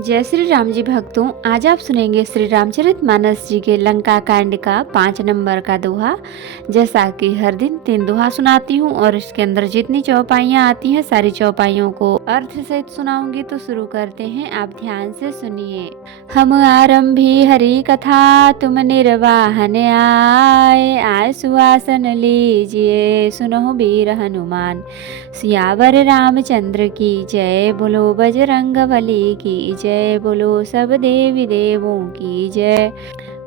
जय श्री राम जी भक्तों, आज आप सुनेंगे श्री रामचरितमानस जी के लंका कांड का 5 नंबर का दोहा। जैसा कि हर दिन 3 दोहा सुनाती हूँ और इसके अंदर जितनी चौपाइयाँ आती हैं सारी चौपाइयों को अर्थ सहित सुनाऊंगी। तो शुरू करते हैं, आप ध्यान से सुनिए। हम आरंभी हरि कथा, तुम निर्वाहन आए सुहासन लीजिए, सुनो वीर हनुमान। सियावर रामचंद्र की जय, बोलो बजरंग बली की जय, बोलो सब देवी देवों की जय।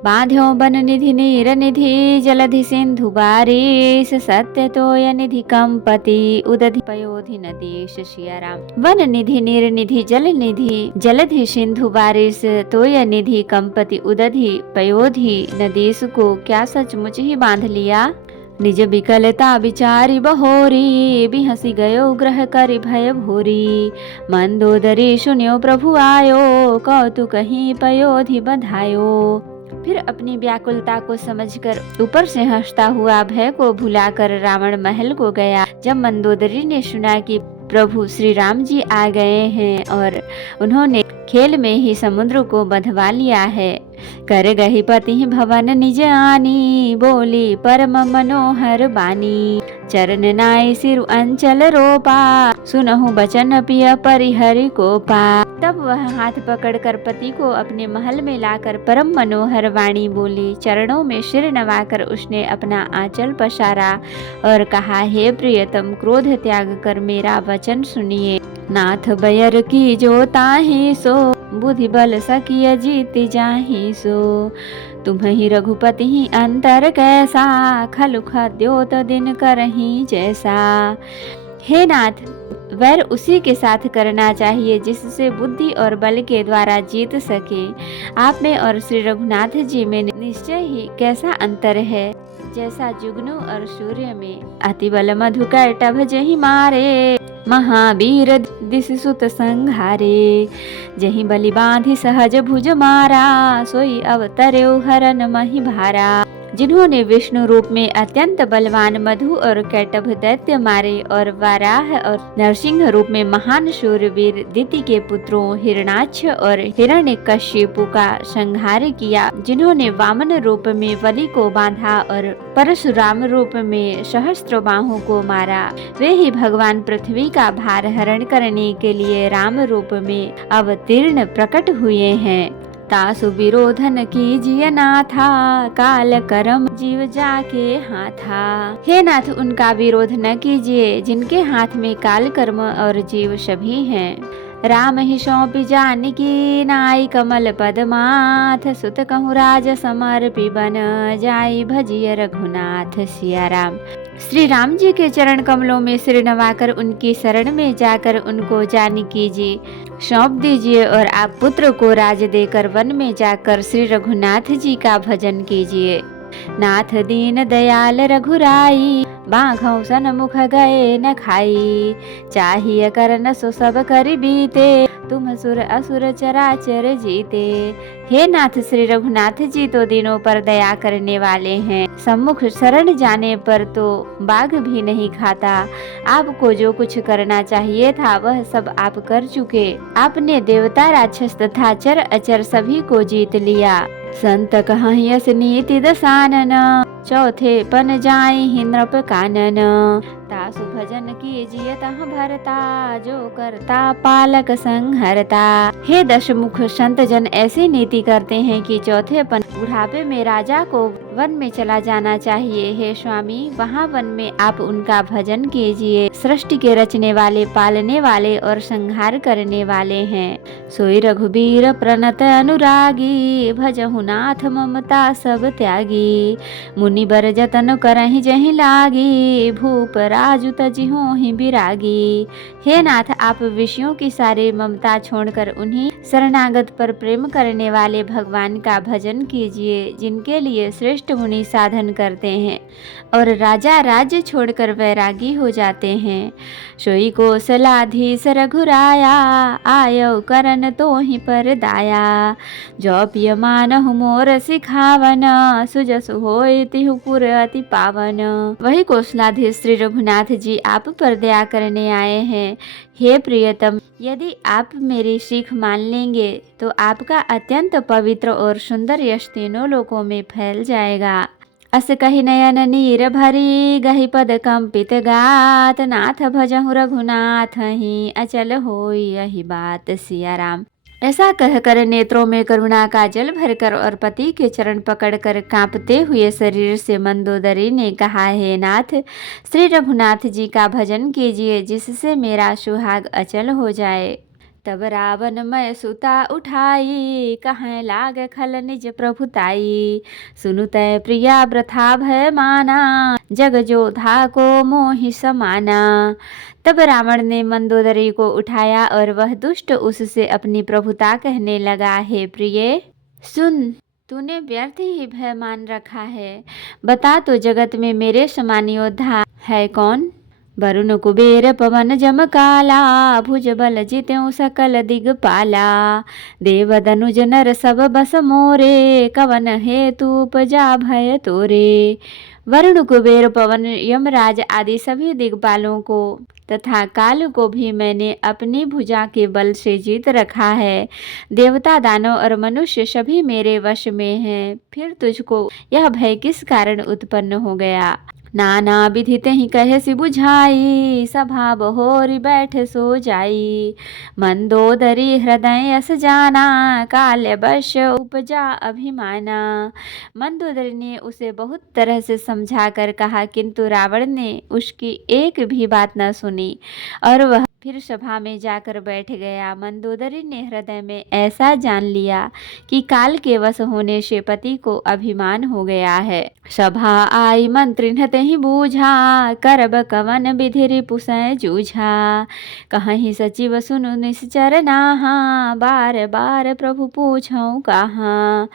बांध्यो बन निधि नीर निधि, जलधि सिंधु बारिश, सत्य तोय निधि कंपति, उदधि पयोधि नदीश। सिया राम। वन निधि नीर निधि जल निधि, जलधि सिंधु बारिश, तोय निधि कंपति, उदधि पयोधि नदीश को क्या सचमुच ही बांध लिया। निज विकलता विचारी बहोरी, बिहसी गयो ग्रह करि भय भोरी। मंदोदरी सुनियो प्रभु आयो, कौतुक ही पयोधि बधायो। फिर अपनी व्याकुलता को समझकर ऊपर से हंसता हुआ भय को भुलाकर रावण महल को गया। जब मंदोदरी ने सुना कि प्रभु श्री राम जी आ गए हैं और उन्होंने खेल में ही समुद्र को बंधवा लिया है, कर गही पति भवन निज आनी, बोली परम मनोहर बानी। चरण नाई सिर अंचल रोपा, सुनहु बचन पिय परिहरि को पा। तब वह हाथ पकड़कर पति को अपने महल में लाकर परम मनोहर वाणी बोली। चरणों में सिर नवाकर उसने अपना आंचल पसारा और कहा, हे प्रियतम, क्रोध त्याग कर मेरा वचन सुनिए। नाथ बयर की जो ताहि सो, बुद्धि बल सकिय जीति जाहि सो। तुम्हि रघुपति ही अंतर कैसा, खलु खद्योत दिन करही जैसा। हे नाथ, वैर उसी के साथ करना चाहिए जिससे बुद्धि और बल के द्वारा जीत सके। आप में और श्री रघुनाथ जी में निश्चय ही कैसा अंतर है, जैसा जुगनू और सूर्य में। अति बल मधु कैटभ जहि मारे, महावीर दिशसुत संघारे। जहि बलि बांधि सहज भुज मारा, सोई अवतर्यो हरन महि भारा। जिन्होंने विष्णु रूप में अत्यंत बलवान मधु और कैटभ दैत्य मारे और वाराह और नरसिंह रूप में महान शूरवीर दिति के पुत्रों हिरणाक्ष और हिरण्यकशिपु का संहार किया। जिन्होंने वामन रूप में बलि को बांधा और परशुराम रूप में सहस्त्र बाहु को मारा, वे ही भगवान पृथ्वी का भार हरण करने के लिए राम रूप में अवतीर्ण प्रकट हुए हैं। तासु विरोधन कीजिए नाथा, काल करम जीव जाके हाथा। हे नाथ, उनका विरोध न कीजिए जिनके हाथ में काल कर्म और जीव सभी हैं। राम ही सौंपी जानकी, नाई कमल पदमाथ, सुत कहूँ राज समर्पी बन, जाई भजिय रघुनाथ। सिया राम। श्री राम जी के चरण कमलों में सिर नवाकर उनकी शरण में जाकर उनको जानकी जी सौंप दीजिए और आप पुत्र को राज देकर वन में जाकर श्री रघुनाथ जी का भजन कीजिए। नाथ दीन दयाल रघुराई, बाघों सन मुख गए न खाई। चाहिए करन सो सब करि बीते, तुम सुर असुर चराचर जीते। हे नाथ, श्री रघुनाथ जी तो दिनों पर दया करने वाले हैं। सम्मुख शरण जाने पर तो बाघ भी नहीं खाता। आपको जो कुछ करना चाहिए था वह सब आप कर चुके। आपने देवता, राक्षस तथा चर अचर सभी को जीत लिया। संत कहाँ यस नीति दसानन, चौथे पन जाई ही नृप कानन। तासु भजन कीजिए तहाँ भरता, जो करता पालक संहरता। हे दशमुख, संत जन ऐसी नीति करते हैं कि चौथे पन बुढ़ापे में राजा को वन में चला जाना चाहिए। हे स्वामी, वहाँ वन में आप उनका भजन कीजिए। सृष्टि के रचने वाले, पालने वाले और संहार करने वाले हैं। सोई रघुबीर प्रणत अनुरागी, भजहु नाथ ममता सब त्यागी। मुनि बर जतन करहि जहि लागी, भूप राजु तजिहो ही विरागी। हे नाथ, आप विषयों की सारी ममता छोड़कर उन्हीं शरणागत पर प्रेम करने वाले भगवान का भजन कीजिए, जिनके लिए श्रेष्ठ मुनि साधन करते हैं और राजा राज्य छोड़कर वैरागी हो जाते हैं। सोई कौशलाधीश रघुराया, आयो करन तो ही पर दाया। जो पिय मानहु मोर सिखावन, सुजसु होय तिहु पुर अति पावन। वही कौशलाधीश श्री रघुनाथ जी आप पर दया करने आए हैं हे प्रियतम, यदि आप मेरी सीख मान लेंगे तो आपका अत्यंत पवित्र और सुंदर यश तीनों लोकों में फैल जाएगा। अस कहि नयन नीर भरी गहि पद कंपित गात, नाथ भजहु रघुनाथ ही अचल होई यही बात। सिया राम। ऐसा कहकर नेत्रों में करुणा का जल भरकर और पति के चरण पकड़कर कांपते हुए शरीर से मंदोदरी ने कहा, हे नाथ, श्री रघुनाथ जी का भजन कीजिए जिससे मेरा सुहाग अचल हो जाए। तब रावण मैं सुता उठाई, कहाँ लाग खल निज प्रभुताई। सुनु तै प्रिया व्रथा भय माना, जग जोधा को मोहि समाना। तब रावण ने मंदोदरी को उठाया और वह दुष्ट उससे अपनी प्रभुता कहने लगा, हे प्रिय सुन, तूने व्यर्थ ही भय मान रखा है। बता तो जगत में मेरे समान योद्धा है कौन। वरुण कुबेर पवन जम काला, भुज बल जित्यों सकल दिगपाला। देव दनुज नर सब बस मोरे, कवन हेतु उपजा भय तोरे। वरुण कुबेर पवन यमराज आदि सभी दिग्पालों को तथा काल को भी मैंने अपनी भुजा के बल से जीत रखा है। देवता दानव और मनुष्य सभी मेरे वश में हैं। फिर तुझको यह भय किस कारण उत्पन्न हो गया। नाना विधि ही कहे सि बुझाई, सभा बहोरी बैठ सो जाई। मंदोदरी हृदय अस जाना, काल्य वश उपजा अभिमाना। मंदोदरी ने उसे बहुत तरह से समझा कर कहा, किंतु रावण ने उसकी एक भी बात न सुनी और वह फिर सभा में जाकर बैठ गया। मंदोदरी ने हृदय में ऐसा जान लिया कि काल के वश होने से पति को अभिमान हो गया है। सभा आई मंत्रिन ही बूझा, करब कवन विधि रिपुसै जूझा। कहीं सचिव सुनु निश्चर नाहा, बार बार प्रभु पूछऊं कहाँ।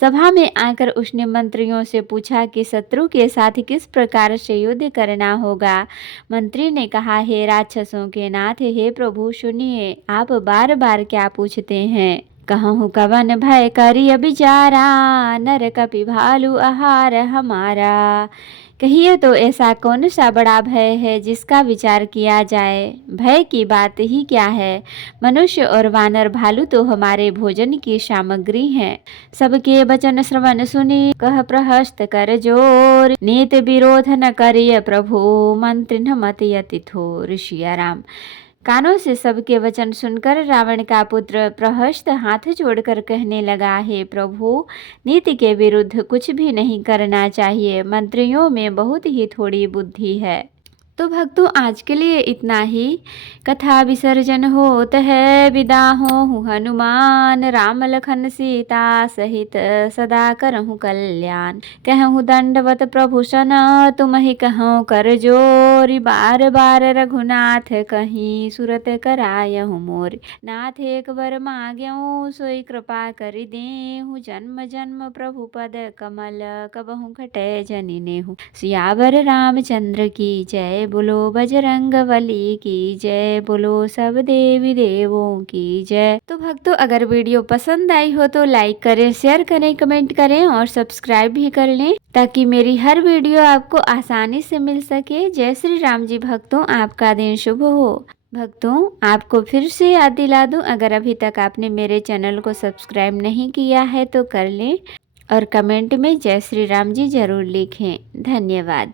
सभा में आकर उसने मंत्रियों से पूछा कि शत्रु के साथ किस प्रकार से युद्ध करना होगा। मंत्री ने कहा, हे राक्षसों के नाथ, हे प्रभु सुनिए, आप बार बार क्या पूछते हैं। कहूँ कवन भय करिय बिचारा, नर कपि भालू आहार हमारा। कहिए तो ऐसा कौन सा बड़ा भय है जिसका विचार किया जाए। भय की बात ही क्या है। मनुष्य और वानर भालू तो हमारे भोजन की सामग्री हैं। सबके वचन श्रवण सुनी, कह प्रहस्त कर जोर। नीत विरोध न करिय प्रभु, मंत्री न मति अति थोर। सिया राम। कानों से सबके वचन सुनकर रावण का पुत्र प्रहस्त हाथ जोड़कर कहने लगा, हे प्रभु, नीति के विरुद्ध कुछ भी नहीं करना चाहिए। मंत्रियों में बहुत ही थोड़ी बुद्धि है। तो भक्तों, आज के लिए इतना ही। कथा विसर्जन होत है, विदा होहु हनुमान। राम लखन सीता सहित सदा करहु कल्याण। कहूँ दंडवत प्रभु सन, तुम ही कहूँ कर जोरी। बार बार रघुनाथ कहीं, सुरत करायहु मोर। नाथ एक बर मांग्यऊँ, सोई कृपा करि देहु। जन्म जन्म प्रभु पद कमल, कबहु घटै जनि नेहु। सियावर रामचंद्र की जय, बोलो बजरंगबली की जय, बोलो सब देवी देवों की जय। तो भक्तों, अगर वीडियो पसंद आई हो तो लाइक करें, शेयर करें, कमेंट करें और सब्सक्राइब भी कर लें, ताकि मेरी हर वीडियो आपको आसानी से मिल सके। जय श्री राम जी। भक्तों, आपका दिन शुभ हो। भक्तों, आपको फिर से याद दिला दूं, अगर अभी तक आपने मेरे चैनल को सब्सक्राइब नहीं किया है तो कर लें और कमेंट में जय श्री राम जी जरूर लिखें। धन्यवाद।